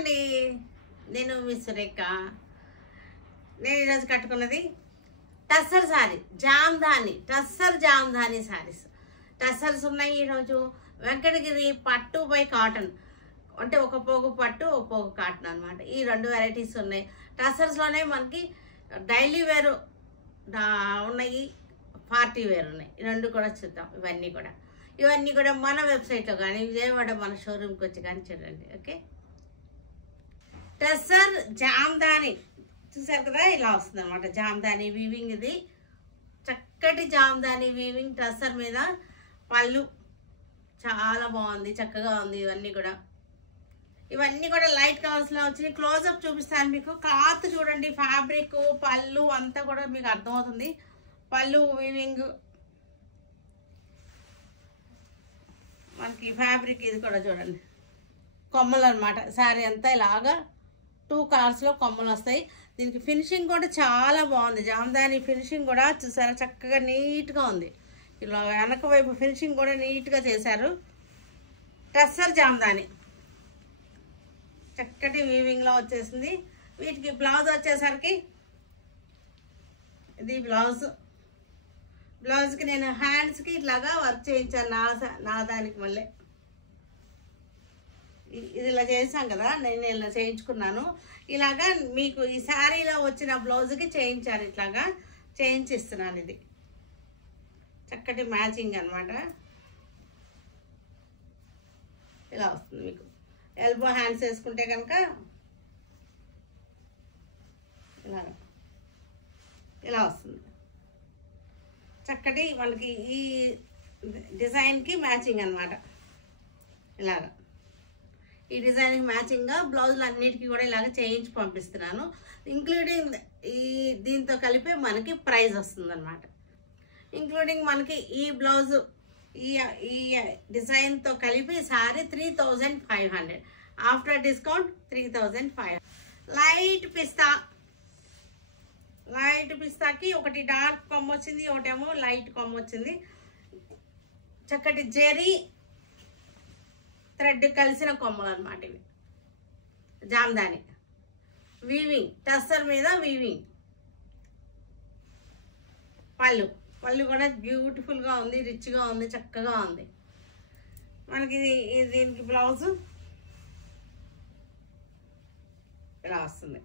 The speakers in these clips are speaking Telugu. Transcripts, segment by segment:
అండి, నేను మీ సురేఖ. నేను ఈరోజు కట్టుకున్నది టస్సర్ శారీ, జామ్దాని టస్సర్ జామ్దాని శారీస్. టస్సర్స్ ఉన్నాయి ఈరోజు. వెంకటగిరి పట్టు బై కాటన్, అంటే ఒక పోగు పట్టు ఒక పోగు కాటన్ అనమాట. ఈ రెండు వెరైటీస్ ఉన్నాయి. టస్సర్స్లోనే మనకి డైలీ వేరు ఉన్నాయి, పార్టీ వేర్ ఉన్నాయి. ఈ రెండు కూడా చూద్దాం. ఇవన్నీ కూడా మన వెబ్సైట్లో కానీ విజయవాడ మన షోరూమ్కి వచ్చి కానీ చూడండి. ఓకే, టస్సర్ జామ్దాని చూసారు కదా, ఇలా వస్తుంది అనమాట. జామ్దాని వీవింగ్, ఇది చక్కటి జామ్దాని వీవింగ్ టస్సర్ మీద పళ్ళు చాలా బాగుంది, చక్కగా ఉంది. ఇవన్నీ కూడా లైట్ కలర్స్లో వచ్చినాయి. క్లోజప్ చూపిస్తాను మీకు. క్లాత్ చూడండి, ఫ్యాబ్రిక్, పళ్ళు అంతా కూడా మీకు అర్థమవుతుంది. పళ్ళు వీవింగ్ మనకి ఫ్యాబ్రిక్, ఇది కూడా చూడండి కొమ్మలు అనమాట. శారీ అంతా ఇలాగా 2 కలర్స్లో కొమ్మలు వస్తాయి. దీనికి ఫినిషింగ్ కూడా చాలా బాగుంది. జామ్దాని ఫినిషింగ్ కూడా చూసారా, చక్కగా నీట్గా ఉంది. ఇలా వెనక వైపు ఫినిషింగ్ కూడా నీట్గా చేశారు. టస్సర్ జామ్దాని చక్కటి వీవింగ్లో వచ్చేసింది. వీటికి బ్లౌజ్ వచ్చేసరికి ఇది బ్లౌజ్కి నేను హ్యాండ్స్కి ఇట్లాగా వర్క్ చేయించాను నా దానికి. మళ్ళీ ఇది ఇలా చేసాం కదా, నేను ఇలా చేయించుకున్నాను. ఇలాగా మీకు ఈ శారీలో వచ్చిన బ్లౌజ్కి చేయించాను, ఇట్లాగా చేయించిస్తున్నాను. ఇది చక్కటి మ్యాచింగ్ అనమాట. ఇలా వస్తుంది మీకు. ఎల్బో హ్యాండ్స్ వేసుకుంటే కనుక ఇలా వస్తుంది. చక్కటి మనకి ఈ డిజైన్కి మ్యాచింగ్ అనమాట. ఇలాగా ఈ డిజైన్కి మ్యాచింగ్గా బ్లౌజులు అన్నిటికీ కూడా ఇలాగ చేయించి పంపిస్తున్నాను. ఇంక్లూడింగ్ దీంతో కలిపి మనకి ప్రైస్ వస్తుంది అనమాట. ఇంక్లూడింగ్ మనకి ఈ బ్లౌజు ఈ డిజైన్తో కలిపి సారీ 3500, ఆఫ్టర్ డిస్కౌంట్ 3500. లైట్ పిస్తాకి ఒకటి డార్క్ కొమ్మ వచ్చింది, ఒకటేమో లైట్ కొమ్మ వచ్చింది. చక్కటి జెరీ థ్రెడ్ కలిసిన కొమ్మలు అనమాట ఇవి. జామ్దాని వీవింగ్, టస్సర్ మీద వీవింగ్. పళ్ళు కూడా బ్యూటిఫుల్గా ఉంది, రిచ్గా ఉంది, చక్కగా ఉంది. మనకి దీనికి బ్లౌజు ఇలా వస్తుంది.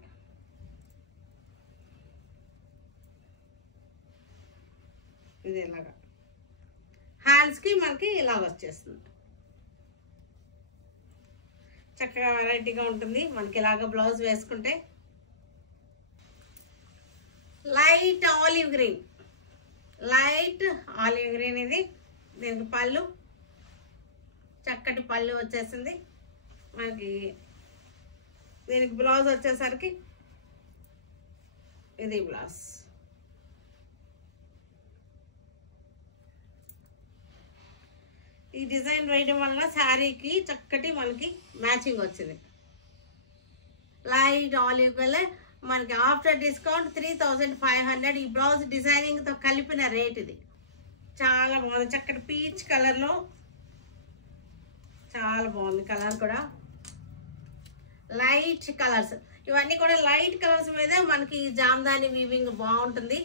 ఇది ఇలాగా హ్యాండ్స్కి మనకి ఇలా వచ్చేస్తుంది. చక్కగా వెరైటీగా ఉంటుంది మనకి. ఇలాగ బ్లౌజ్ వేసుకుంటే లైట్ ఆలివ్ గ్రీన్ ఇది. దీనికి పళ్ళు చక్కటి పళ్ళు వచ్చేసింది మనకి. దీనికి బ్లౌజ్ వచ్చేసరికి ఇది బ్లౌజ్. ఈ డిజైన్ వేయడం వల్ల శారీకి చక్కటి మనకి మ్యాచింగ్ వచ్చింది. లైట్ ఆలివ్ కలర్ మనకి ఆఫ్టర్ డిస్కౌంట్ 3500. ఈ బ్లౌజ్ డిజైనింగ్తో కలిపిన రేట్ ఇది. చాలా బాగుంది, చక్కటి పీచ్ కలర్లో చాలా బాగుంది. కలర్ కూడా లైట్ కలర్స్, ఇవన్నీ కూడా లైట్ కలర్స్ మీద మనకి జామ్దాని వీవింగ్ బాగుంటుంది.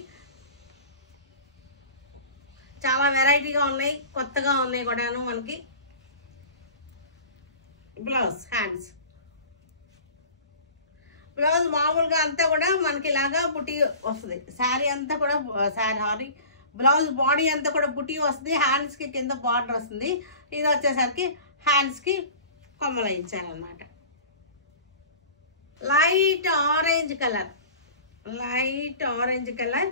చాలా వెరైటీగా ఉన్నాయి, కొత్తగా ఉన్నాయి కూడాను మనకి. బ్లౌజ్ మామూలుగా అంతా కూడా మనకి ఇలాగా బుటీ వస్తుంది. శారీ అంతా కూడా బ్లౌజ్ బాడీ అంతా కూడా బుటీ వస్తుంది. హ్యాండ్స్కి కింద బార్డర్ వస్తుంది. ఇది వచ్చేసరికి హ్యాండ్స్కి కొమ్మలు ఇచ్చారనమాట. లైట్ ఆరెంజ్ కలర్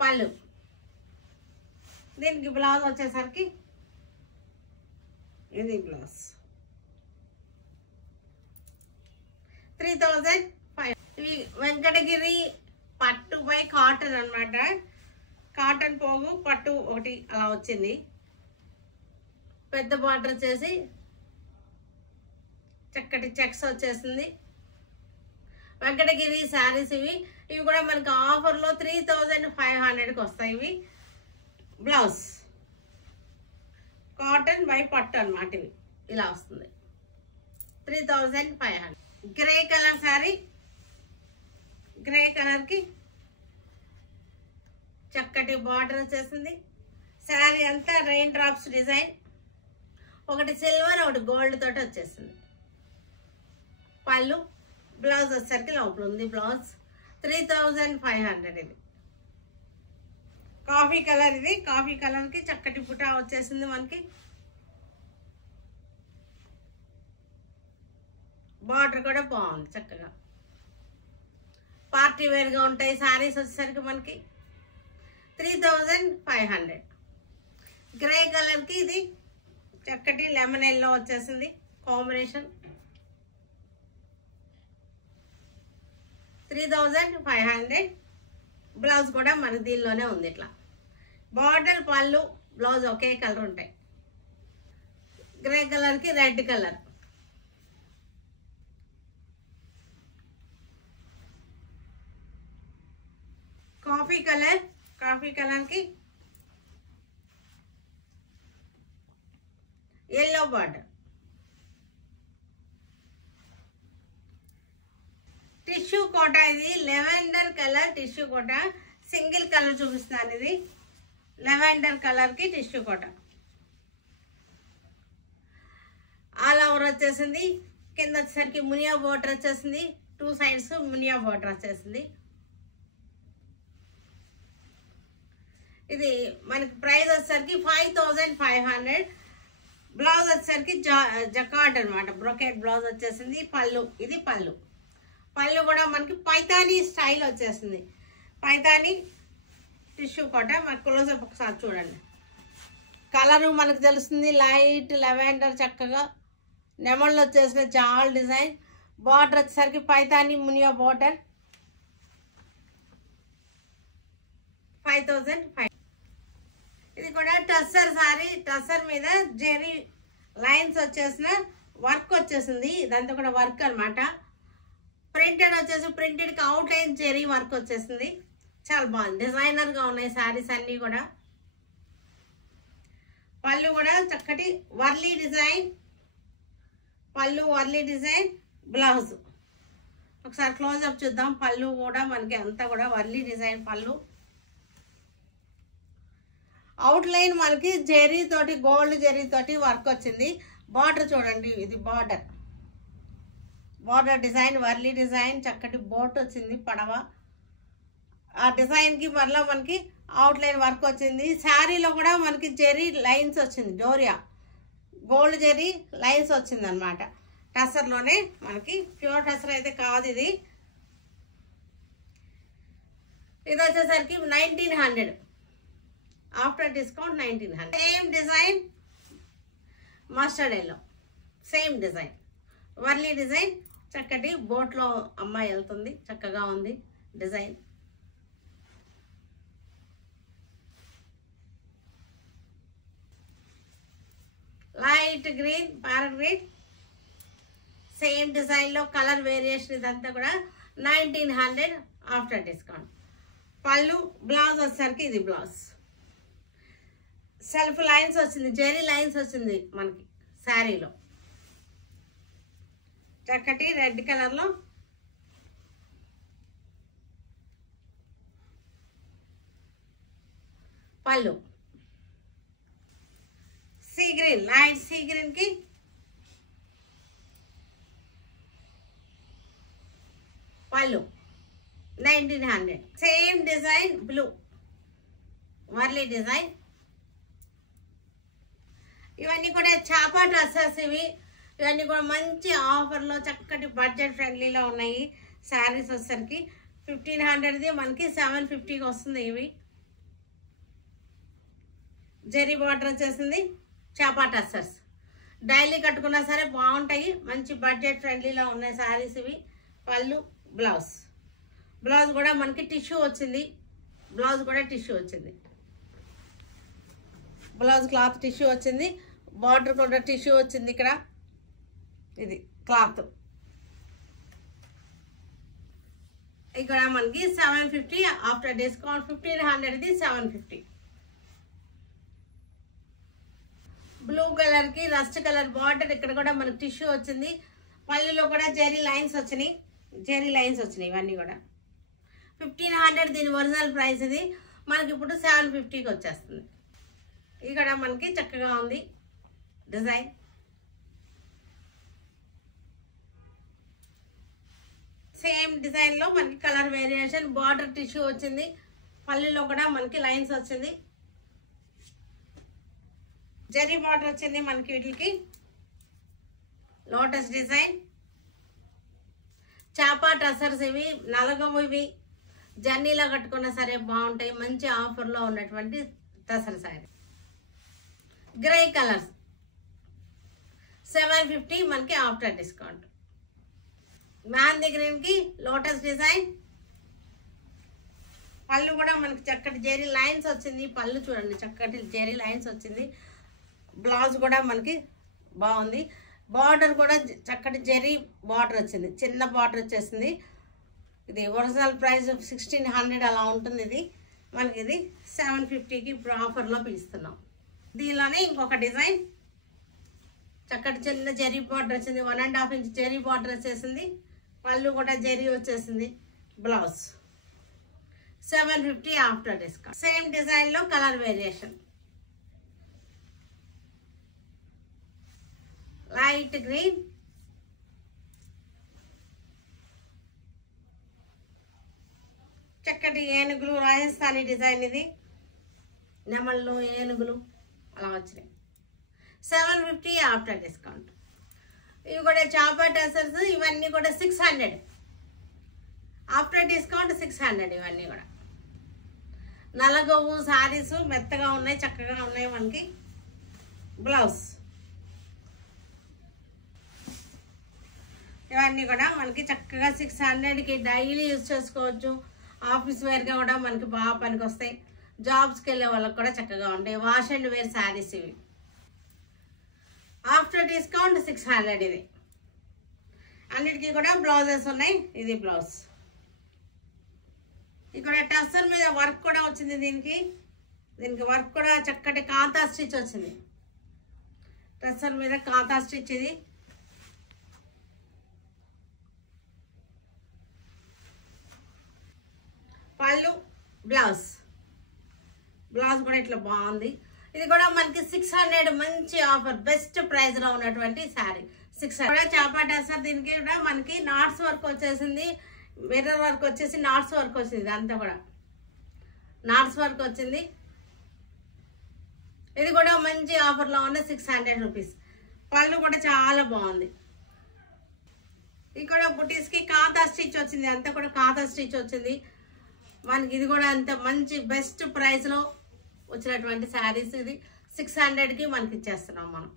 పళ్ళు. దీనికి బ్లౌజ్ వచ్చేసరికి ఇది బ్లౌజ్ 3500. ఇవి వెంకటగిరి పట్టు బై కాటన్ అనమాట. కాటన్ పోగు పట్టు ఒకటి అలా వచ్చింది. పెద్ద బార్డర్ వచ్చేసి చక్కటి చెక్స్ వచ్చేసింది. వెంకటగిరి శారీస్ ఇవి కూడా మనకు ఆఫర్లో 3500కి వస్తాయి. ఇవి బ్లౌజ్ కాటన్ కాటన్ బై పట్టు అన్నమాట. ఇవి ఇలా వస్తుంది 3500. గ్రే కలర్ శారీ, గ్రే కలర్కి చక్కటి బార్డర్ వచ్చేసింది. శారీ అంతా రెయిన్ డ్రాప్స్ డిజైన్, ఒకటి సిల్వర్ ఒకటి గోల్డ్ తోటి వచ్చేసింది. పళ్ళు, బ్లౌజ్ వచ్చేసరికి లోపల ఉంది బ్లౌజ్. 3500 ఇది. కాఫీ కలర్, ఇది కాఫీ కలర్కి చక్కటి బుటా వచ్చేసింది మనకి. బార్డర్ కూడా బాగుంది చక్కగా. పార్టీ వేర్గా ఉంటాయి శారీస్ వచ్చేసరికి మనకి 3500. గ్రే కలర్కి ఇది చక్కటి లెమన్ ఎల్లో వచ్చేసింది కాంబినేషన్. 3500. బ్లౌజ్ కూడా మనకి దీనిలోనే ఉంది. ఇట్లా బార్డర్, పళ్ళు, బ్లౌజ్ ఒకే కలర్ ఉంటాయి. గ్రే కలర్కి red colour, coffee colour, coffee కలర్కి ఎల్లో బార్డర్. టిష్యూ కోట, ఇది లెవెండర్ కలర్ టిష్యూ కోట. సింగిల్ కలర్ చూపిస్తున్నాను. ఇది లెవెండర్ కలర్కి టిష్యూ కోట. ఆల్ ఓవర్ వచ్చేసింది. కింద వచ్చేసరికి మునియా బోర్డర్ వచ్చేసింది. 2 సైడ్స్ మునియా బోర్డర్ వచ్చేసింది. ఇది మనకి ప్రైస్ వచ్చేసరికి 5500. బ్లౌజ్ వచ్చేసరికి జకార్డ్ అనమాట, బ్రోకెట్ బ్లౌజ్ వచ్చేసింది. పళ్ళు, ఇది పళ్ళు. పళ్ళు కూడా మనకి పైతానీ స్టైల్ వచ్చేసింది. పైతానీ టిష్యూ కోట. మనకి క్లోజప్ ఒకసారి చూడండి. కలరు మనకు తెలుస్తుంది, లైట్ లెవెండర్, చక్కగా నెమళ్ళు వచ్చేసిన జాల్ డిజైన్. బార్డర్ వచ్చేసరికి పైతానీ మునియా బార్డర్. 5500. ఇది కూడా టస్సర్ సారీ. టస్సర్ మీద జెరీ లైన్స్ వచ్చేసిన వర్క్ వచ్చేసింది. ఇదంతా కూడా వర్క్ అనమాట. ప్రింటెడ్ వచ్చేసి ప్రింటెడ్కి అవుట్ లైన్ జెరీ వర్క్ వచ్చేసింది. చాలా బాగుంది, డిజైనర్గా ఉన్నాయి శారీస్ అన్నీ కూడా. పళ్ళు కూడా చక్కటి వర్లీ డిజైన్, పళ్ళు వర్లీ డిజైన్. బ్లౌజ్ ఒకసారి క్లోజప్ చూద్దాం. పళ్ళు కూడా మనకి అంతా కూడా వర్లీ డిజైన్ పళ్ళు. అవుట్ లైన్ మనకి జెరీ తోటి, గోల్డ్ జెరీ తోటి వర్క్ వచ్చింది. బార్డర్ చూడండి, ఇది border, border design Warli design. చక్కటి బోట్ వచ్చింది పడవ. ఆ డిజైన్కి మరలా మనకి అవుట్ లైన్ వర్క్ వచ్చింది. శారీలో కూడా మనకి జెరీ లైన్స్ వచ్చింది. డోరియా గోల్డ్ జెరీ లైన్స్ వచ్చింది అనమాట. టసర్లోనే మనకి ప్యూర్ టసర్ అయితే కాదు ఇది. ఇది వచ్చేసరికి 1900. After discount 1900. Same design, mustard yellow, same design Warli design. చక్కటి బోట్లో అమ్మాయి వెళ్తుంది, చక్కగా ఉంది design. Light green, parrot green, same డిజైన్లో కలర్ వేరియేషన్. ఇదంతా కూడా 1900 ఆఫ్టర్ డిస్కౌంట్. పళ్ళు, బ్లౌజ్ వచ్చేసరికి ఇది బ్లౌజ్. సెల్ఫ్ లైన్స్ వచ్చింది, జెరీ లైన్స్ వచ్చింది మనకి శారీలో. చక్కటి రెడ్ కలర్లో పళ్ళు. సీ గ్రీన్, లైట్ సీ గ్రీన్కి పళ్ళు 1900. Same design blue, Warli design. ఇవన్నీ కూడా చాపా డ్రెస్సెస్. ఇవన్నీ కూడా మంచి ఆఫర్లో చక్కటి బడ్జెట్ ఫ్రెండ్లీలో ఉన్నాయి. శారీస్ వచ్చేసరికి 1500ది మనకి 750కి వస్తుంది. ఇవి జెరీ బార్డర్ వచ్చేసింది. చాపా టస్సర్స్ డైలీ కట్టుకున్నా సరే బాగుంటాయి. మంచి బడ్జెట్ ఫ్రెండ్లీలో ఉన్నాయి శారీస్ ఇవి. పళ్ళు, బ్లౌజ్. బ్లౌజ్ కూడా మనకి టిష్యూ వచ్చింది. బ్లౌజ్ కూడా టిష్యూ వచ్చింది. బ్లౌజ్ క్లాత్ టిష్యూ వచ్చింది. బార్డర్ కూడా టిష్యూ వచ్చింది. ఇక్కడ ఇది క్లాత్. ఇక్కడ మనకి 750 ఆఫ్టర్ డిస్కౌంట్. 1500ది 750. బ్లూ కలర్ కి రస్ట్ కలర్ బార్డర్, ఇక్కడ కూడా మనకి టిష్యూ వచ్చింది. పళ్ళులో కూడా జెరీ లైన్స్ వచ్చినాయి, ఇవన్నీ కూడా 1500. దీని ఒరిజినల్ ప్రైస్ ఇది మనకి ఇప్పుడు 750కి వచ్చేస్తుంది. ఇక్కడ మనకి చక్కగా ఉంది డిజైన్. సేమ్ డిజైన్ లో మనకి కలర్ వేరియేషన్, బార్డర్ టిష్యూ వచ్చింది. పళ్ళులో కూడా మనకి లైన్స్ వచ్చింది, జరీ బార్డర్ వచ్చింది మనకి. వీటికి లోటస్ డిజైన్, చాపా టసర్స్, ఇవి నలగవు, ఇవి జర్నీలో కట్టుకున్నా సరే బాగుంటాయి. మంచి ఆఫర్లో ఉన్నటువంటి టసర్ శారీ. గ్రే కలర్స్ 750 మనకి ఆఫ్టర్ డిస్కౌంట్. మెహందీ గ్రీన్ కి లోటస్ డిజైన్, పళ్ళు కూడా మనకి చక్కటి జెరీ లైన్స్ వచ్చింది. పళ్ళు చూడండి చక్కటి జెరీ లైన్స్ వచ్చింది. బ్లౌజ్ కూడా మనకి బాగుంది. బార్డర్ కూడా చక్కటి జెరీ బార్డర్ వచ్చింది, చిన్న బార్డర్ వచ్చేసింది. ఇది ఒరిజినల్ ప్రైస్ 1600 అలా ఉంటుంది. ఇది మనకి ఇది 750కి ఇప్పుడు ఆఫర్లో పిలుస్తున్నాం. దీనిలోనే ఇంకొక డిజైన్, చక్కటి చిన్న జెరీ బార్డర్ వచ్చింది. 1.5 ఇంచ్ జెరీ బార్డర్ వచ్చేసింది. పళ్ళు కూడా జెరీ వచ్చేసింది. Blouse 750 after discount. Same design లో కలర్ వేరియేషన్, లైట్ గ్రీన్, చక్కటి ఏనుగులు, రాజస్థానీ డిజైన్. ఇది నెమళ్ళు ఏనుగులు అలా వచ్చినాయి. 750 ఆఫ్టర్ డిస్కౌంట్. ఇవి కూడా చాపా టసర్స్, ఇవన్నీ కూడా 600 ఆఫ్టర్ డిస్కౌంట్. 600 ఇవన్నీ కూడా నలగవు సారీస్, మెత్తగా ఉన్నాయి, చక్కగా ఉన్నాయి మనకి. బ్లౌజ్ ఇవన్నీ కూడా మనకి చక్కగా 600కి డైలీ యూజ్ చేసుకోవచ్చు. ఆఫీస్ వేర్గా కూడా మనకి బాగా పనికి వస్తాయి. జాబ్స్కి వెళ్ళే వాళ్ళకి కూడా చక్కగా ఉంటాయి. వాష్ అండ్ వేర్ శారీస్ ఇవి. After discount 600. ఇది అన్నిటికీ కూడా బ్లౌజెస్ ఉన్నాయి. ఇది బ్లౌజ్. ఇక్కడ టస్సర్ మీద వర్క్ కూడా వచ్చింది. దీనికి వర్క్ కూడా చక్కటి కాంతా స్టిచ్ వచ్చింది. టస్సర్ మీద కాంతా స్టిచ్. ఇది పళ్ళు, బ్లౌజ్ కూడా ఇట్లా బాగుంది. ఇది కూడా మనకి 600 మంచి ఆఫర్, బెస్ట్ ప్రైస్ లో ఉన్నటువంటి శారీ. 600 చాపా టసర్. దీనికి కూడా మనకి నాట్స్ వర్క్ వచ్చేసింది, మిర్రర్ వర్క్ వచ్చేసి నాట్స్ వర్క్ వచ్చింది. ఇదంతా కూడా నాట్స్ వర్క్ వచ్చింది. ఇది కూడా మంచి ఆఫర్ లో ఉన్న 600 రూపీస్. పళ్ళు కూడా చాలా బాగుంది. ఇక్కడ బుటీస్ కి కాంతా స్టిచ్ వచ్చింది, అంతా కూడా కాంతా స్టిచ్ వచ్చింది మనకి. ఇది కూడా అంత మంచి బెస్ట్ ప్రైస్ లో వచ్చినటువంటి శారీస్. ఇది 600కి మనకి ఇచ్చేస్తున్నాం మనం.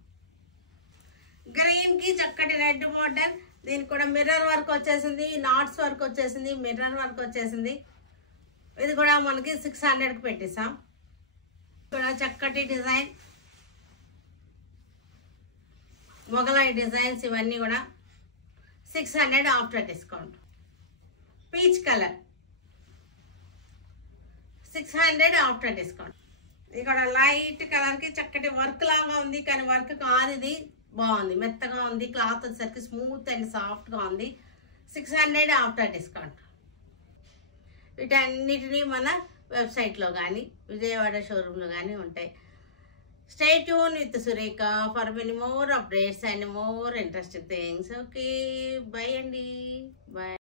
గ్రీన్ కి చక్కటి రెడ్ బార్డర్, దీనికి కూడా మిర్రర్ వర్క్ వచ్చేసింది, నాట్స్ వర్క్ వచ్చేసింది, మిర్రర్ వర్క్ వచ్చేసింది. ఇది కూడా మనకి 600కి పెట్టేసాం. ఇక్కడ చక్కటి డిజైన్, మొగలాయి డిజైన్స్, ఇవన్నీ కూడా 600 after discount. Peach colour 600 after discount. ఇక్కడ లైట్ కలర్ కి చక్కటి వర్క్ లాగా ఉంది, కానీ వర్క్ కాదు. ఇది బాగుంది, మెత్తగా ఉంది. క్లాత్ వచ్చేసరికి స్మూత్ అండ్ సాఫ్ట్ గా ఉంది. 600 ఆఫ్టర్ డిస్కౌంట్. వీటన్నిటినీ మన వెబ్సైట్ లో కానీ విజయవాడ షోరూమ్ లో కానీ ఉంటాయి. Stay tune with Surekha for many more updates and more interesting things. Okay, by అండి, బై.